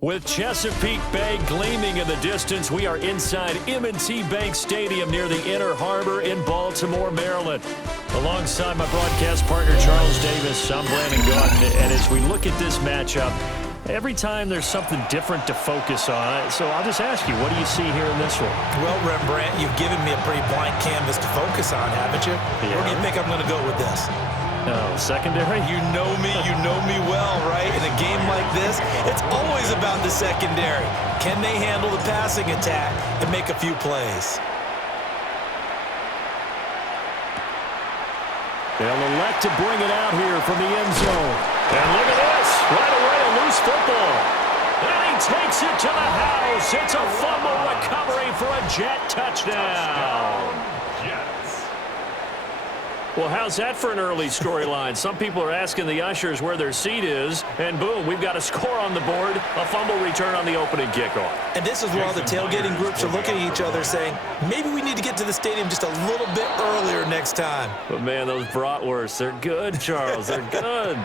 With Chesapeake Bay gleaming in the distance, we are inside M&T Bank Stadium near the Inner Harbor in Baltimore, Maryland. Alongside my broadcast partner, Charles Davis, I'm Brandon Gordon. And as we look at this matchup, every time there's something different to focus on. So I'll just ask you, what do you see here in this one? Well, Rembrandt, you've given me a pretty blank canvas to focus on, haven't you? Yeah. Where do you think I'm going to go with this? Oh, secondary? You know me well, right? In a game like this, it's always about the secondary. Can they handle the passing attack and make a few plays? They'll elect to bring it out here from the end zone. And look at this. Right away, a loose football. And he takes it to the house. It's a fumble recovery for a Jet touchdown. Well, how's that for an early storyline? Some people are asking the ushers where their seat is, and boom, we've got a score on the board, a fumble return on the opening kickoff. And this is where all the tailgating groups are looking at each other saying, maybe we need to get to the stadium just a little bit earlier next time. But, man, those bratwursts, they're good, Charles. They're good.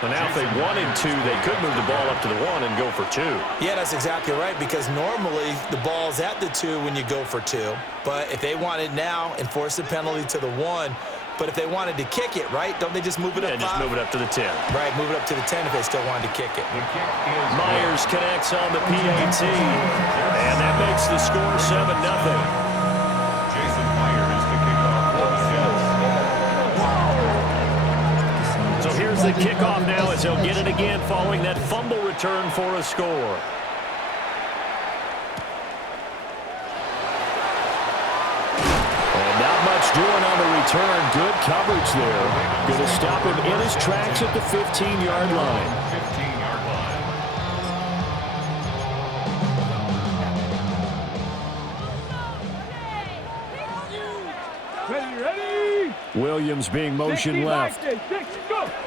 But now if they wanted to, they could move the ball up to the 1 and go for 2. Yeah, that's exactly right, because normally the ball's at the 2 when you go for 2. But if they want it now, enforce the penalty to the 1. But if they wanted to kick it, right, don't they just move it up 5? Yeah, just move it up to the 10. Right, move it up to the 10 if they still wanted to kick it. Myers connects on the PAT, and that makes the score 7-0. So here's the kickoff now as they'll get it again following that fumble return for a score. And not much doing on the return. Good coverage there. Going to stop him in his tracks at the 15-yard line. Williams being motion left.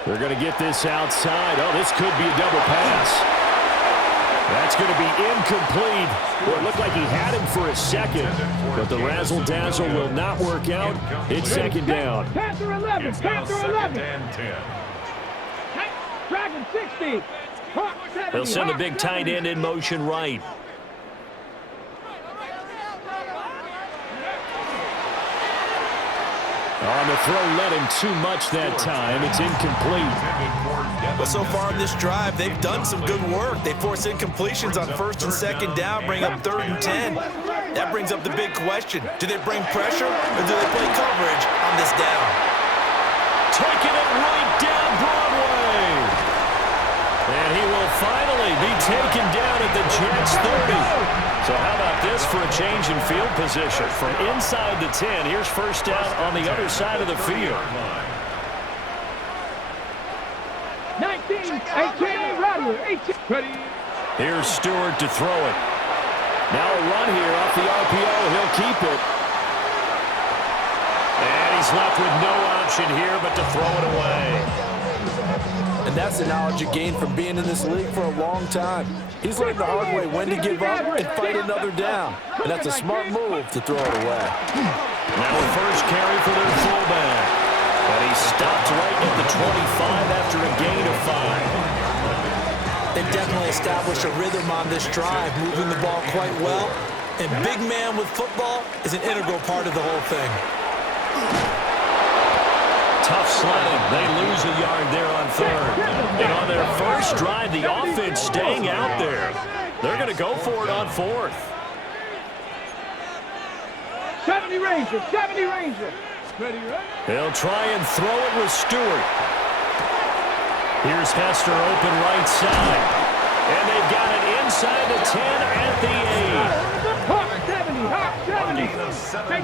They're going to get this outside. Oh, this could be a double pass. That's going to be incomplete. Well, it looked like he had him for a second, but the razzle-dazzle will not work out. It's second down. Panther 11, Panther 11. Dragon 60. Hawk 70. They'll send the big tight end in motion right. On the throw, led him too much that time. It's incomplete. But so far in this drive, they've done some good work. They force incompletions on 1st and 2nd down, bring up 3rd and 10. That brings up the big question. Do they bring pressure or do they play coverage on this down? Taking it right down Broadway. And he will finally be taken down at the Jets' 30. So how about this for a change in field position? From inside the 10, here's first down on the other side of the field. 19, 18, Rattler, 18. Ready. Here's Stewart to throw it. Now a run here off the RPO. He'll keep it. And he's left with no option here but to throw it away. And that's the knowledge you gain from being in this league for a long time. He's learned the hard way when to give up and fight another down. And that's a smart move to throw it away. Now a first carry for their fullback. And he stopped right at the 25 after a gain of 5. They definitely established a rhythm on this drive, moving the ball quite well. And big man with football is an integral part of the whole thing. Tough sledding. They lose a yard there on 3rd. And on their first drive, the offense staying out there. They're going to go for it on 4th. 70 Ranger, 70 Ranger. Ready, ready. They'll try and throw it with Stewart. Here's Hester open right side. And they've got it inside the 10 at the 8. Hawk 70, Hawk 70.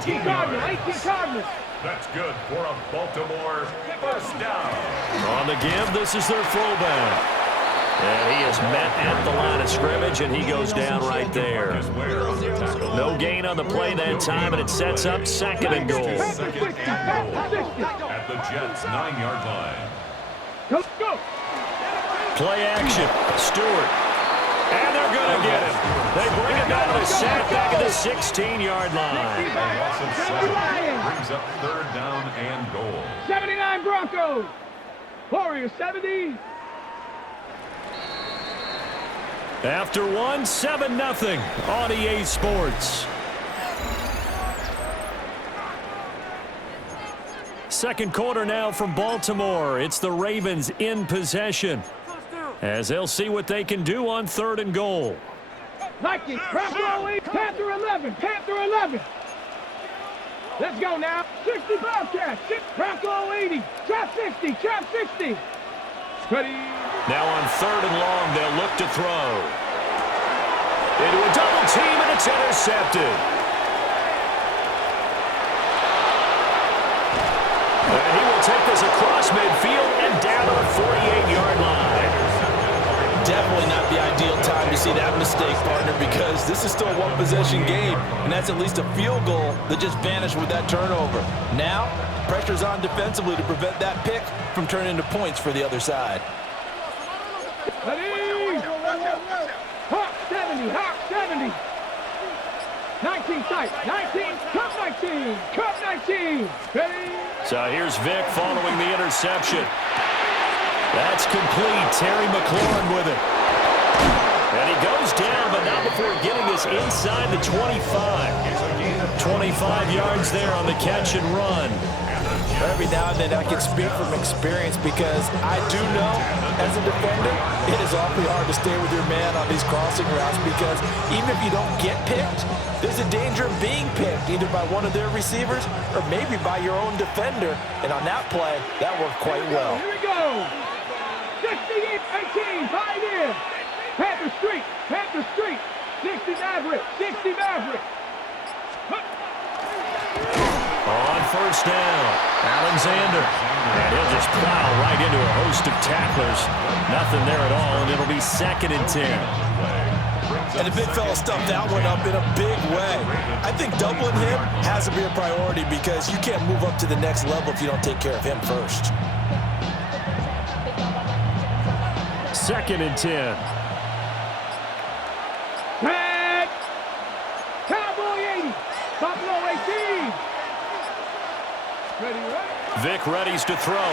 18 Cardinals, 18 Cardinals. That's good for a Baltimore first down. On the give, this is their fullback. And he is met at the line of scrimmage, and he goes down right there. No gain on the play that time, and it sets up 2nd and goal. At the Jets' 9-yard line. Go, go. Play action. Stewart. And they're going to get him. They bring it down to a sack back at the 16-yard line. Loss of 7 brings up 3rd down and goal. 79 Broncos. Warriors 70. After one, 7-0 on EA Sports. Second quarter now from Baltimore. It's the Ravens in possession, as they'll see what they can do on 3rd and goal. Nike, Panther 11, Panther 11. Let's go now. 60 Bobcats, Bronco 80, trap 60, trap 60. Ready. Now on 3rd and long, they'll look to throw. Into a double team, and it's intercepted. And he will take this across midfield and down to the 48-yard line. Definitely not the ideal time to see that mistake, partner, because this is still a one-possession game, and that's at least a field goal that just vanished with that turnover. Now, pressure's on defensively to prevent that pick from turning into points for the other side. Ready. Hawk 70, Hawk 70. 19 sight, 19, cup 19, cup 19. Ready. So here's Vic following the interception. That's complete. Terry McLaurin with it. And he goes down, but not before getting this inside the 25. 25 yards there on the catch and run. Every now and then I can speak from experience because I do know, as a defender, it is awfully hard to stay with your man on these crossing routes because even if you don't get picked, there's a danger of being picked either by one of their receivers or maybe by your own defender. And on that play, that worked quite well. Here we go. 60-18, fight in. Panther Street, 60 Maverick, 60 Maverick. On 1st down, Alexander. And he'll just plow right into a host of tacklers. Nothing there at all, and it'll be 2nd and 10. And the big fella stuffed that one up in a big way. I think doubling him has to be a priority because you can't move up to the next level if you don't take care of him first. 2nd and 10. Tag. Cowboy 80, Buffalo 18. Ready, right? Vic readies to throw.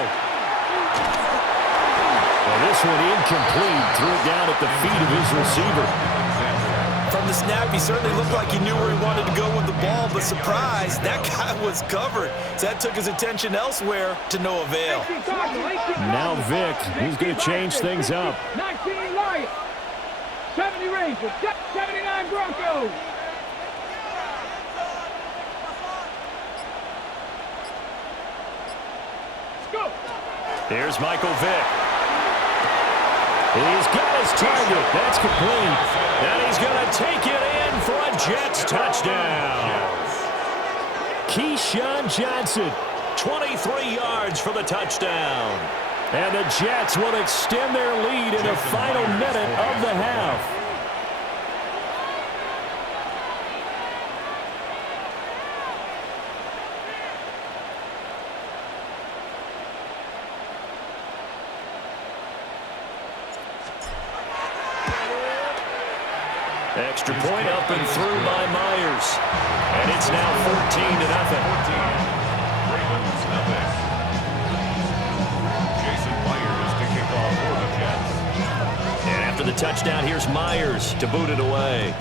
And this one incomplete. Threw it down at the feet of his receiver. From the snap, he certainly looked like he knew where he wanted to go with the ball, but surprise, that guy was covered. So that took his attention elsewhere to no avail. Now Vic, he's going to change things up. 19 Lions, 70 Rangers, 79 Broncos. Go. Here's Michael Vick. He's got his target. That's complete. And he's going to take it in for a Jets touchdown. Keyshawn Johnson, 23 yards for the touchdown. And the Jets will extend their lead in the final minute of the half. Extra point up and through by Myers. And it's now 14-0. Ravens nothing. Jason Myers to kick off for the Jets. And after the touchdown, here's Myers to boot it away.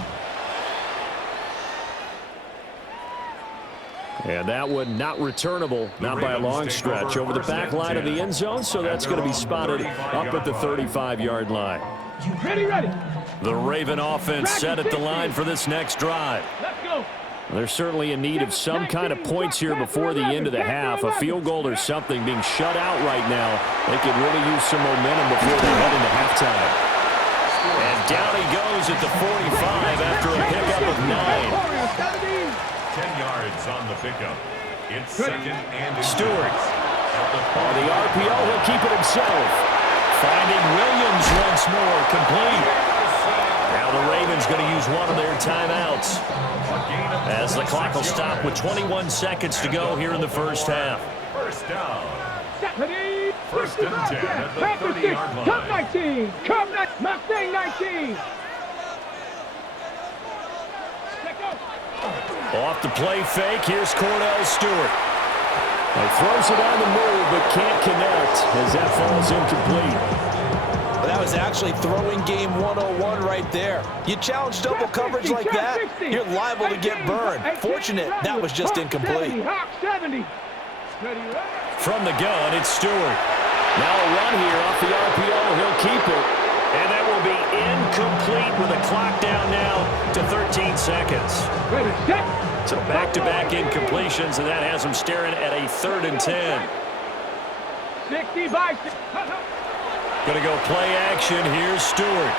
And that one not returnable, not by a long stretch, over the back line of the end zone, so that's going to be spotted up at the 35-yard line. Ready, ready. The Raven offense set at the line for this next drive. Let's go. They're certainly in need of some kind of points here before the end of the half. A field goal or something being shut out right now. They could really use some momentum before they head into halftime. And down he goes at the 45 after a pickup of 9. 10 yards on the pickup. It's 2nd and Stewart. On the RPO, he'll keep it himself. Finding Williams once more, complete. Now the Ravens going to use one of their timeouts as the clock will stop with 21 seconds to go here in the first half. First down. 1st and 10 at the 30-yard line. Cup 19, Cup 19, Mustang 19. Off the play fake, here's Cordell Stewart. He throws it on the move, but can't connect as that falls incomplete. Well, that was was actually throwing game 101 right there. You challenge double coverage like that, you're liable to get burned. Fortunate that was just incomplete. From the gun, it's Stewart. Now a run here off the RPO. He'll keep it. And that will be incomplete with a clock down now to 13 seconds. So back-to-back incompletions, and that has him staring at a 3rd and 10. 60 by 6. Gonna go play action. Here's Stewart.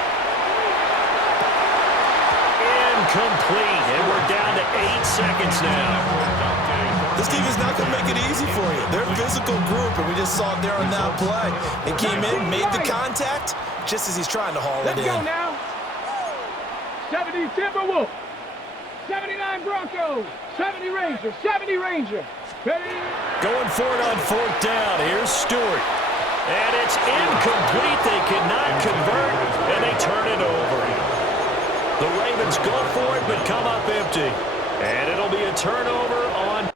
Incomplete, and we're down to 8 seconds now. This team is not going to make it easy for you. They're a physical group, and we just saw it there on that play. They came in, made the contact, just as he's trying to haul it in. Let's go now. 70 Timberwolves. 79 Broncos. 70 Rangers. 70 Rangers. Going for it on 4th down. Here's Stewart. And it's incomplete. They cannot convert, and they turn it over. The Ravens go for it, but come up empty. And it'll be a turnover on